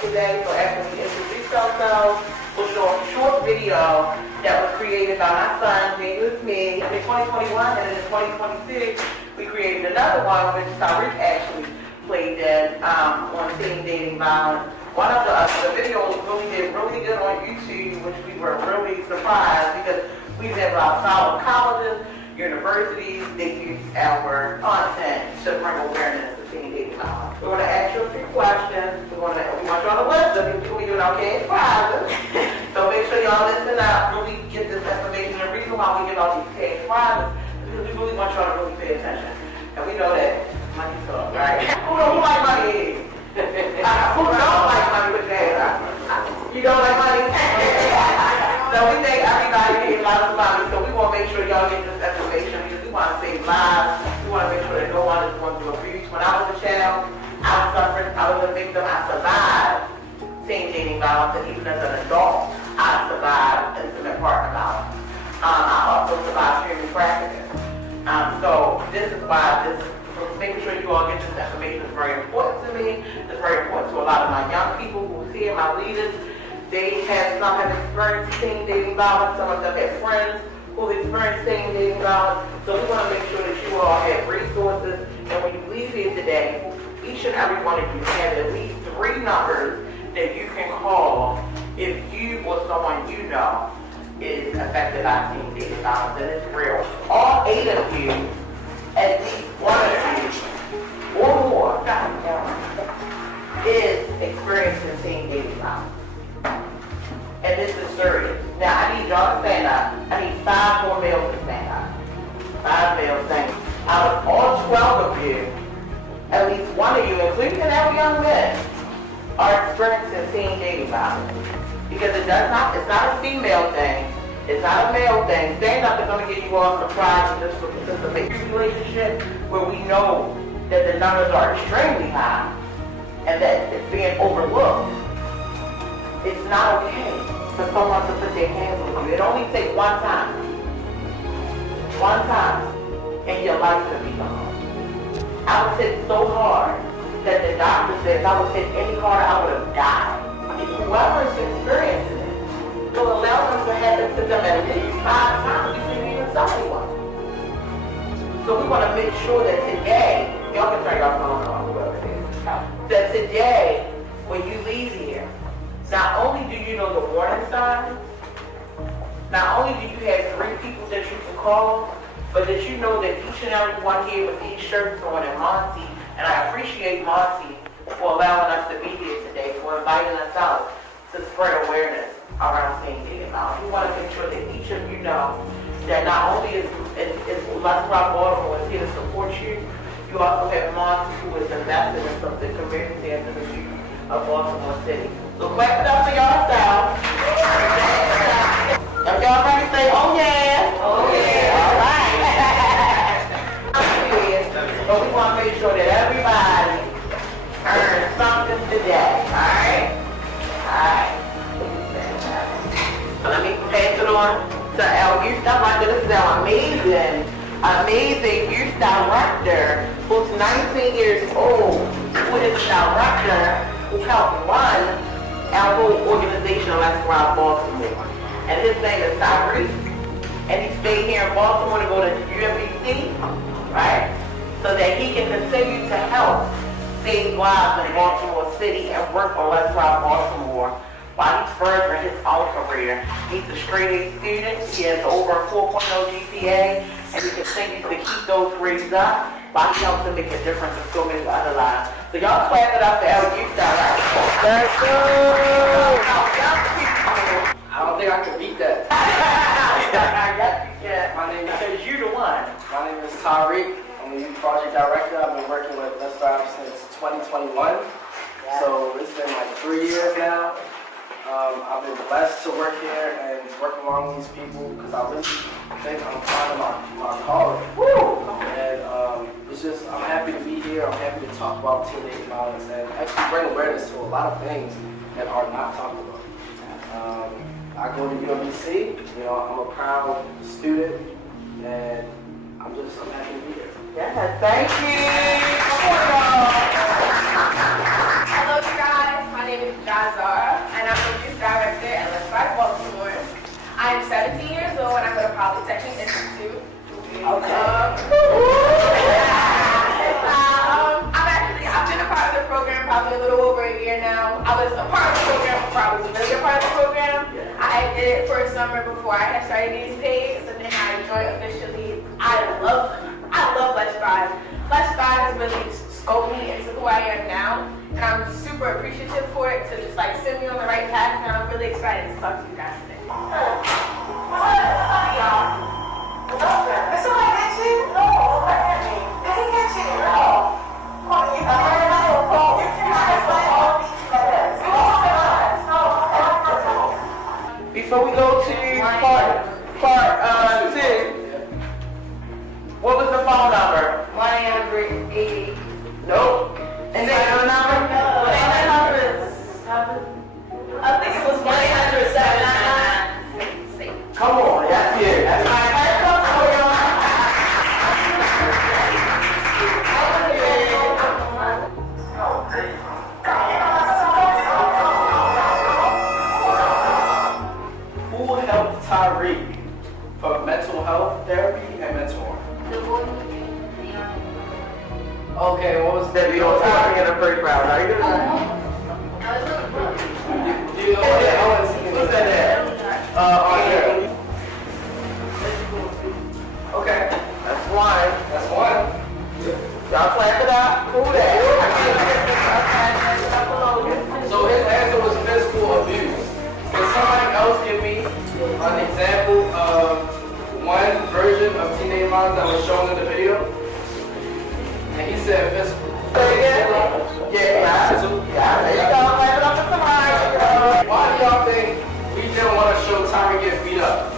today. So after we introduce ourselves, we'll show a short video that was created by my son, Daniel Smith, in 2021, and then in 2022, we created another one, which Tyreek actually played in on teen dating violence. One of the videos did really good on YouTube, which we were really surprised because we did about solid colleges, universities, they use our content to bring awareness to teen dating violence. We want to ask you a few questions. We want you on the list of people we do our game prizes. So make sure y'all listen up, really get this information. The reason why we get all these cash prizes is because we really want y'all to really pay attention. And we know that money talks, right? Who like money? Who don't like money with that? You don't like money? So we think everybody needs lots of money, so we want to make sure y'all get this information because we want to save lives. We want to make sure that no one is going through abuse. When I was a child, I was a victim. I survived teen dating violence, and even as an adult, I survived intimate partner violence. I also survived human trafficking. So this is why making sure you all get this information is very important to me. It's very important to a lot of my young people who's here, my leaders. Some have experienced teen dating violence. Some of them have friends who've experienced teen dating violence. So we want to make sure that you all have resources. And when you leave here today, each and every one of you have at least 3 numbers that you can call if you or someone you know is affected by teen dating violence. And it's real. All 8 of you, at least one of you, or more, is experiencing teen dating violence. And this is serious. Now, I need y'all to stand up. I need 5 more males to stand up. 5 males stand up. Out of all 12 of you, at least one of you, including our young men, are experiencing teen dating violence. Because it's not a female thing. It's not a male thing. Stand up is going to give you all some pride just for participating in a relationship where we know that the numbers are extremely high and that it's being overlooked. It's not okay for someone to put their hands on you. It only takes one time, and your life could be gone. I was hit so hard that the doctor said if I was hit any harder, I would have died. Whoever is experiencing it will allow them to happen to them at least 5 times before you even tell anyone. So we want to make sure that today, y'all can turn your phone on, whoever it is, that today, when you leave here, not only do you know the warning signs, not only do you have 3 people that you can call, but that you know that each and every one here with these shirts on, and Monty, and I appreciate Monty for allowing us to be here today, for inviting us out to spread awareness around teen dating violence. We want to make sure that each of you know that not only is Let's Rock Baltimore is here to support you, you also have Monty who is invested in some of the community and the youth of Baltimore City. So clap it up for yourself. If y'all ready to say, oh yeah. Oh yeah. All right. But we want to make sure that everybody earns something today. All right? All right. So let me pass it on to our youth director. This is our amazing youth director who's 19 years old, who is a director who helped run our whole organization, Let's Rock Baltimore. And his name is Tyreek. And he stayed here in Baltimore to go to UMBC, right? So that he can continue to help save lives in Baltimore City and work on Let's Rock Baltimore while he's furthering his own career. He's a straight A student. He has over a 4.0 GPA, and he continues to keep those grades up while he helps to make a difference in so many other lives. So y'all clap it up for our youth director. Let's go! I don't think I can beat that. My name is, because you're the one. My name is Tyreek. I'm the youth project director. I've been working with Let's Rock since 2021. So it's been like 3 years now. I've been blessed to work here and work along these people because I really think I'm finding my calling. And it's just, I'm happy to be here. I'm happy to talk about teen dating violence and actually bring awareness to a lot of things that are not talked about. I go to UMBC, I'm a proud student, and I'm happy to be here. Yeah, thank you. Hello, you guys. My name is John. I've been a part of the program probably a little over a year now. I was a part of the program before I was a regular part of the program. I did it for a summer before I had started getting paid, so then I joined officially. I love Let's Thrive. Let's Thrive has really scoped me into who I am now, and I'm super appreciative for it to just like send me on the right path, and I'm really excited to talk to you guys today. Before we go to part 2, what was the phone number? 1-888. Nope. And the other number? I think it was 1-800-799. Come on, that's it. That's my Who helped Tyreek for mental health therapy and mentoring? Okay, what was that? We all talking in the first round, right? Do you know what that was? What's that there? On here. Okay, That's one. that's one. Y'all clap it up. Who that? So his answer was physical abuse. Can somebody else give me an example of one version of teenage moms that was shown in the video? And he said physical. Yeah, there you go. Clap it up for somebody. Why do y'all think we didn't want to show Tyreek get beat up?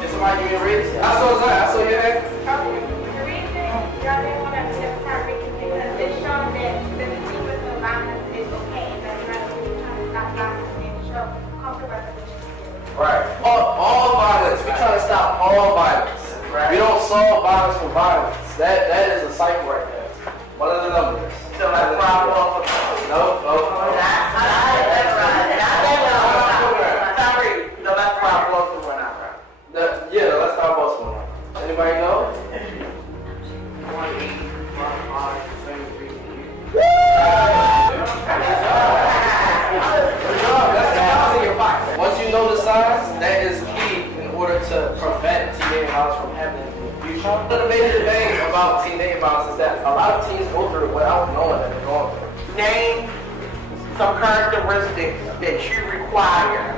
Did somebody give me a reason? I saw your hand. The reason y'all didn't want to accept Tyreek is because it showed that the physical violence is okay, and that's not what we're trying to stop violence and show conflict resolution. Right. All violence. We trying to stop all violence. Right. We don't solve violence for violence. That is a cycle right there. What are the numbers? So that's problem. No. Sorry, the left problem went out. Yeah, let's talk about one. Anybody know? Once you know the signs, that is key in order to prevent teenage violence from happening in the future. The major thing about teenage violence is that a lot of teens go through it without knowing that they're going through it. Name some characteristics that you require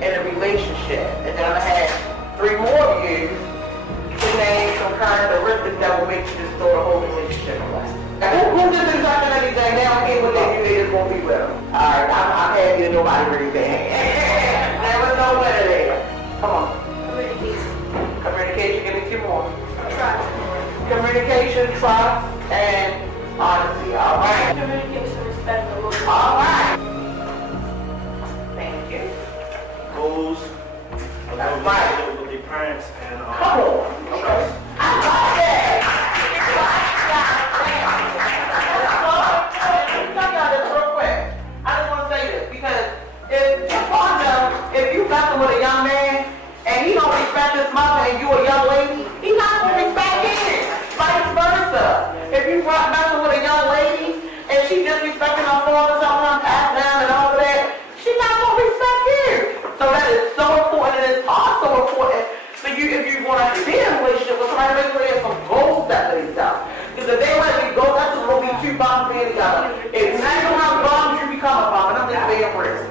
in a relationship, and then I'm gonna have 3 more of you to name some characteristics that will make you just throw the whole relationship away. Now, who just is not gonna anything? They don't care what they do, they just won't be with them. Alright, I'm happy that nobody really there. There was no winner there. Come on. Communication, give me 2 more. Communication, trust, and honesty. Alright. Communication, respect, and love. Alright. Thank you. Goals, That's right. with their parents and Come on. Okay. I love that. Tell y'all this real quick. I just want to say this because if you messing with a young man and he don't respect his mother and you a young lady, he not gonna respect his. Vice versa. If you messing with a young lady and she disrespecting her father, telling him pass down and all of that, she not gonna respect you. So that is so important, and it's also important for you if you want to be in a relationship with somebody, make sure there's some goals that lays out. Because if they want to be goals, that's just gonna be 2 bombs being together. If you don't have bombs, you become a bomb, and I'm just being real.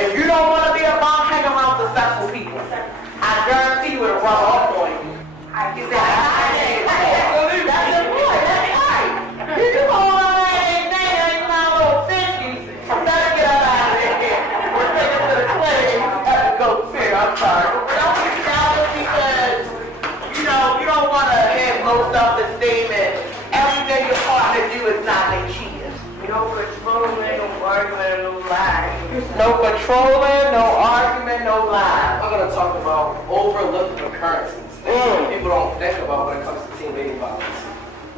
If you don't want to be a bomb, hang around successful people. I guarantee you it'll rub off on you. You said, that's the point, that's right. You can hold on to anything, ain't my little fishy. You better get up out of there. We're taking to the clinic, and you have to go too, I'm sorry. But don't be jealous because, you don't want to have low self-esteem and everything your partner do is not they cheating. No controlling, no arguing, no lying. No controlling, no argument, no lie. I'm going to talk about overlooked occurrences. Things people don't think about when it comes to teenage violence.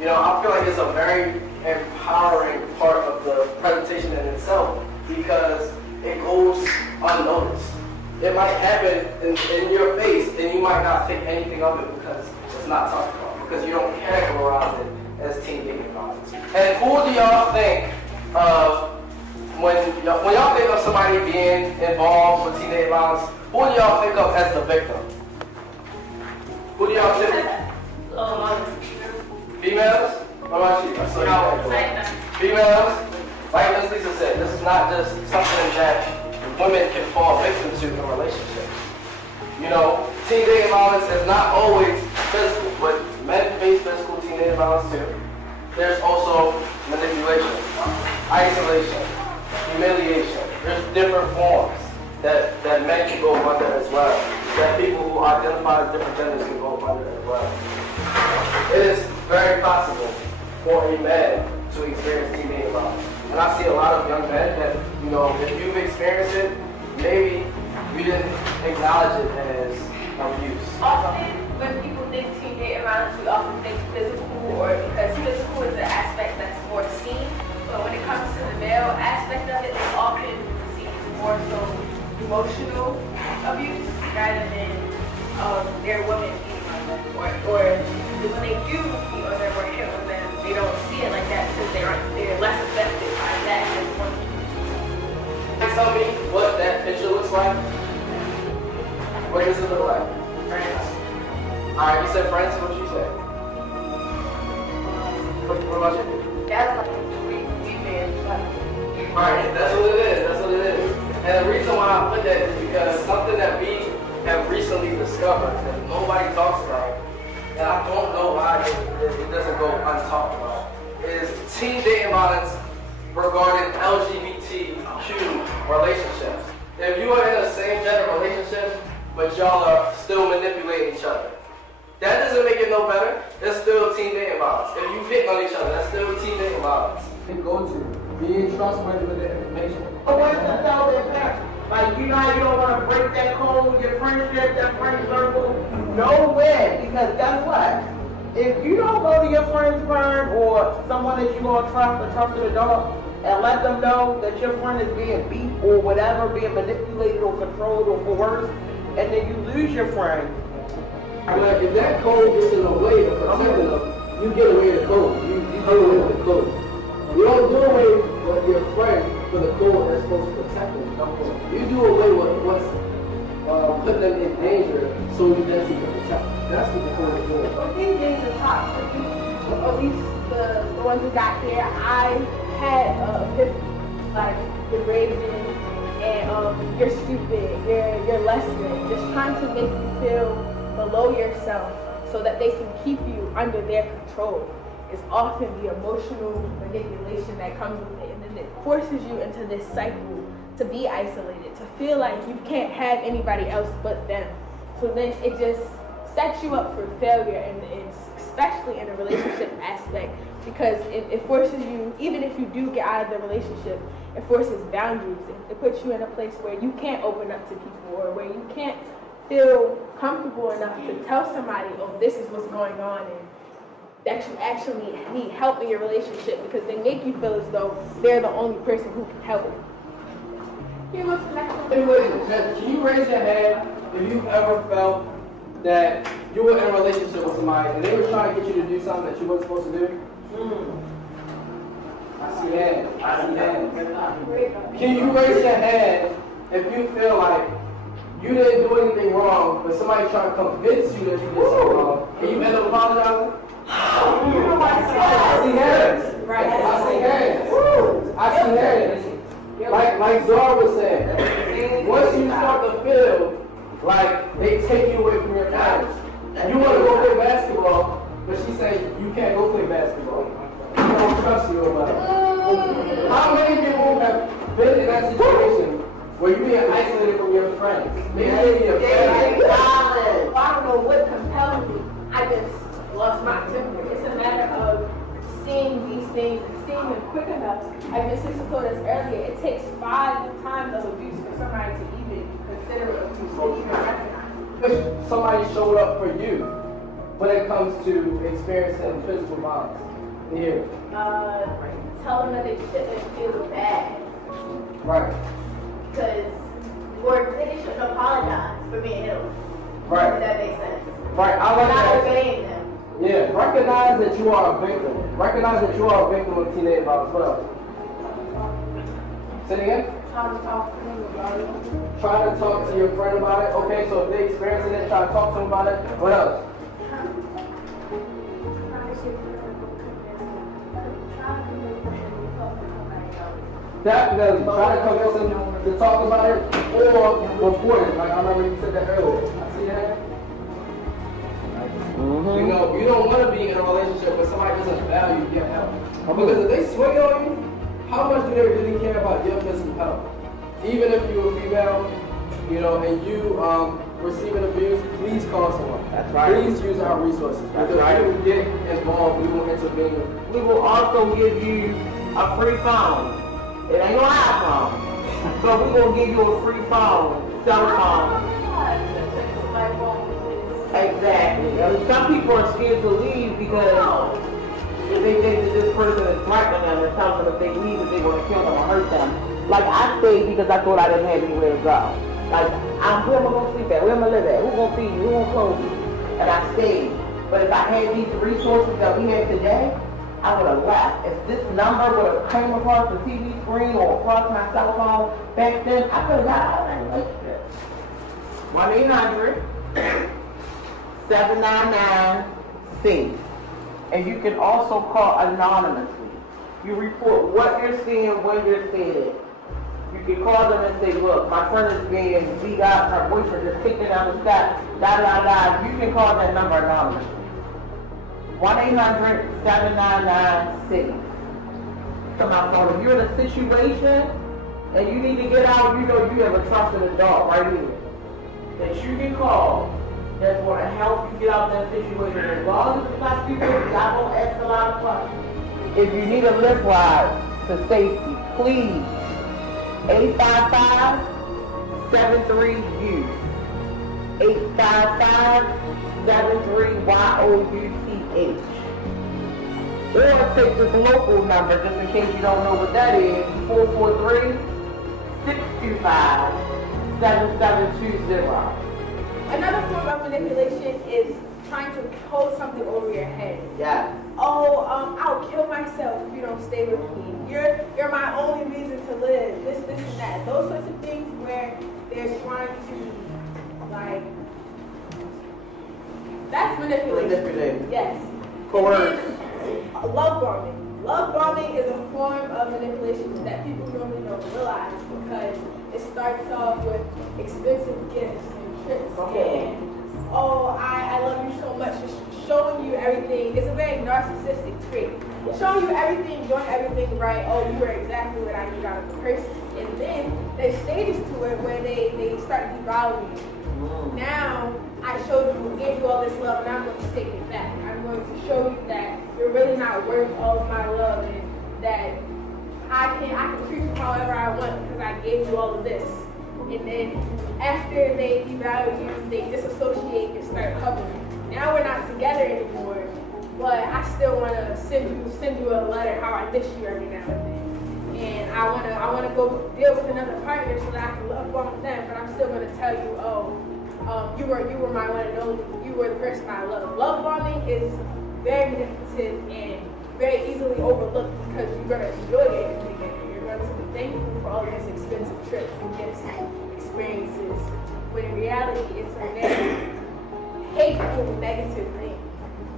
I feel like it's a very empowering part of the presentation in itself because it goes unnoticed. It might happen in your face and you might not think anything of it because it's not talked about because you don't categorize it as teen dating violence. And who do y'all think of when y'all think of somebody being involved with teen dating violence? Who do y'all think of as the victim? Who do y'all think? Females? What about you? I saw you. Females? Like Ms. Lisa said, this is not just something that women can fall victim to in relationships. You know, teen dating violence is not always physical, but men face physical teen dating violence too. There's also manipulation, isolation, humiliation. There's different forms that men can go under as well. That people who identify as different genders can go under as well. It is very possible for a man to experience teen dating violence. And I see a lot of young men that, you know, if you've experienced it, maybe you didn't acknowledge it as abuse. Often, when people think teen dating violence, we often think physical, or because physical is an aspect that's more seen. But when it comes to the male aspect of it, they often see more so emotional abuse rather than their women beating on them, or when they do beat on them or hit on them, they don't see it like that because they're less affected by that as women. Tell me what that picture looks like. What does it look like? Friends. Alright, you said friends, what you say? What about you? That's like we men. Alright, that's what it is, that's what it is. And the reason why I put that is because something that we have recently discovered that nobody talks about, and I don't know why it doesn't go untalked about, is teen dating violence regarding LGBTQ relationships. If you are in a same gender relationship, but y'all are still manipulating each other, that doesn't make it no better. It's still teen dating violence. If you hit on each other, that's still teen dating violence. Go to being trustworthy with the information. What is to tell their parents? Like, you know how you don't want to break that code, your friendship, that friend circle? No way, because guess what? If you don't go to your friend's friend or someone that you all trust, a trusted adult, and let them know that your friend is being beat or whatever, being manipulated or controlled or coerced, and then you lose your friend. But if that code gets in the way of protecting them, you get away with the code. You get away with the code. You don't do away with your friend for the code that's supposed to protect them. You do away with what's putting them in danger so that you can protect them. That's what the code is doing. Well, these days the top, at least the ones who got here, I had epiphany, like you're raging and you're stupid, you're less than, just trying to make you feel below yourself so that they can keep you under their control. Is often the emotional manipulation that comes with it, and then it forces you into this cycle to be isolated, to feel like you can't have anybody else but them. So then it just sets you up for failure, and it's especially in a relationship aspect, because it forces you, even if you do get out of the relationship, it forces boundaries. It puts you in a place where you can't open up to people, or where you can't feel comfortable enough to tell somebody, oh, this is what's going on, and that you actually need help in your relationship, because they make you feel as though they're the only person who can help. Can you raise your hand if you've ever felt that you were in a relationship with somebody and they were trying to get you to do something that you weren't supposed to do? I see hands. I see hands. Can you raise your hand if you feel like you didn't do anything wrong, but somebody tried to convince you that you did something wrong, and you end up apologizing? I see hands. Right. I see hands. I see hands. Like Zara was saying, once you start to feel like they take you away from your friends, you want to go play basketball, but she said you can't go play basketball. I don't trust you or whatever. How many people have been in that situation where you're being isolated from your friends? Maybe your family. I don't know what compelled me. I just lost my temper. It's a matter of seeing these things and seeing them quick enough. Like Ms. Sister told us earlier, it takes 5 times of abuse for somebody to even consider abuse, to even recognize it. If somebody showed up for you when it comes to experiencing physical violence. Yeah. Tell them that they shouldn't feel bad. Right. Because, or they shouldn't apologize for being ill. Right. If that makes sense. Right. I like Not that. obeying them. Yeah, recognize that you are a victim. Recognize that you are a victim of teenage violence. What else? Say it again? Trying to talk to them about it. Try to talk to your friend about it. Okay, so if they experiencing it, try to talk to them about it. What else? Definitely. Try to convince them to talk about it or report it. Like I remember you said that earlier. I see that? You know, you don't want to be in a relationship where somebody doesn't value your health. Because if they swing on you, how much do they really care about your physical health? Even if you're a female, you know, and you receiving abuse, please call someone. That's right. Please use our resources. That's because right. we will get involved, we will intervene. We will also give you a free phone. It ain't no iPhone, but we're gonna give you a free phone, cell phone. Exactly. Some people are scared to leave because they think that this person is threatening them and telling them if they leave, that they're gonna kill them or hurt them. Like I stayed because I thought I didn't have anywhere to go. Like, where am I gonna sleep at? Where am I gonna live at? Who's gonna feed you? Who's gonna clothe you? And I stayed. But if I had these resources that we have today, I would have left. If this number would have come across the TV screen or across my cell phone back then, I could have got out of that relationship. 1-800-799-SAFE. And you can also call anonymously. You report what you're seeing, when you're seeing it. You can call them and say, look, my friend is being beat up, her boyfriend is kicking out the steps, da-da-da. You can call that number anonymously. 1-800-799-SAFE. Come out phone. If you're in a situation and you need to get out, you know you have a trusted adult right here that you can call that's going to help you get out of that situation. As long as it's not stupid, I don't ask a lot of questions. If you need a lift ride to safety, please, 855-73-YOUTH. 855-73-YOUTH. Or take this local number, just in case you don't know what that is, 443-625-7720. Another form of manipulation is trying to hold something over your head. Yeah. Oh, I'll kill myself if you don't stay with me. You're my only reason to live. This, and that. Those sorts of things where they're trying to, like, that's manipulation. Yes. Coerce. Love bombing. Love bombing is a form of manipulation that people normally don't realize because it starts off with expensive gifts and trips and oh, I love you so much, just showing you everything. It's a very narcissistic trait. Showing you everything, doing everything right. Oh, you are exactly what I need out of the person. And then there's stages to it where they start devaluing you. Now, I showed you, gave you all this love, and I'm going to take it back. I'm going to show you that you're really not worth all of my love and that I can treat you however I want because I gave you all of this. And then after they devalue you, they disassociate and start covering. Now we're not together anymore, but I still want to send you a letter how I miss you every now and then. And I want to go deal with another partner so that I can love bomb them, but I'm still going to tell you, you were my one and only. You were the person I love. Love bombing is very manipulative and very easily overlooked because you're going to enjoy it in the beginning. You're going to be thankful for all these expensive trips and gifts and experiences. But in reality, it's a very hateful, negative thing.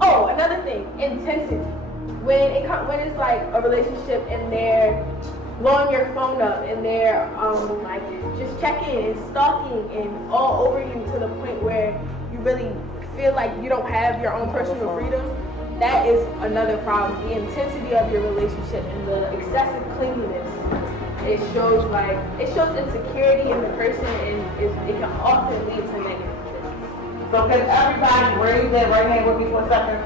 Oh, another thing, intensity. When it's like a relationship and they're blowing your phone up and they're like just checking and stalking and all over you to the point where you really feel like you don't have your own personal freedom, that is another problem. The intensity of your relationship and the excessive clinginess. It shows insecurity in the person and it can often lead to negative things. So can everybody raise that right hand with me for a second?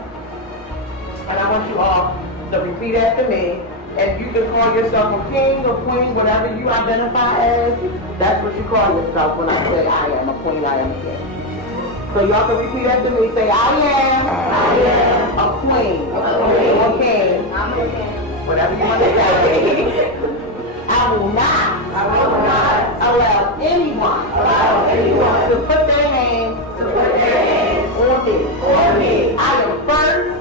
And I want you all to repeat after me. And you can call yourself a king or queen, whatever you identify as. That's what you call yourself when I say I am a queen, I am a king. So y'all can repeat after me. Say, I am a queen, or king. I'm a king. Whatever you want to say. I will not allow anyone to put their hands on me. I am first.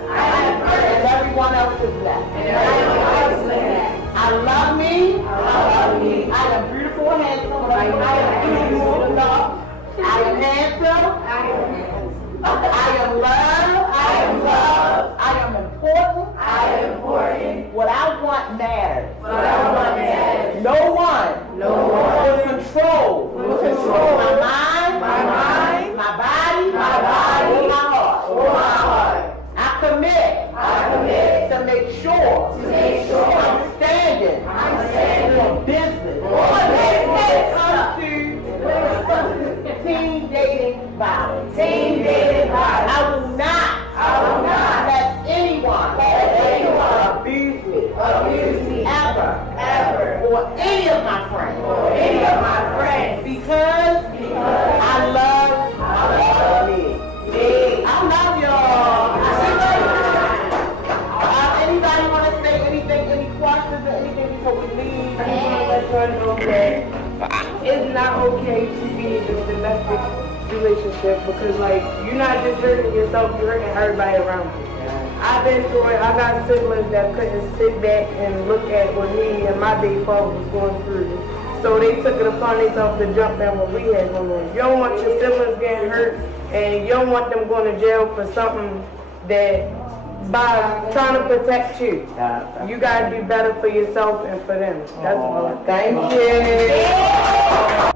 one. No one. Will control. Will control my mind. My mind. My body. My body. Or my heart. Or my heart. I commit. I commit to make sure. To make sure. I'm standing. I'm standing on business. On business. When it comes to teen dating violence. Teen dating violence. I will not. I will not let anyone. Let anyone abuse me. Abuse me. Ever. Ever. Or any of my friends. Or any of my friends. Because I love me. I love y'all. Anybody want to say anything, any questions or anything before we leave? I just want to let y'all know that it's not okay to be in a domestic relationship because, like, you're not just hurting yourself, you're hurting everybody around you. I've been through it. I got siblings that couldn't sit back and look at what me and my big father was going through. So they took it upon themselves to jump in what we had going on. You don't want your siblings getting hurt, and you don't want them going to jail for something that, by trying to protect you. You gotta do better for yourself and for them. That's all. Thank you.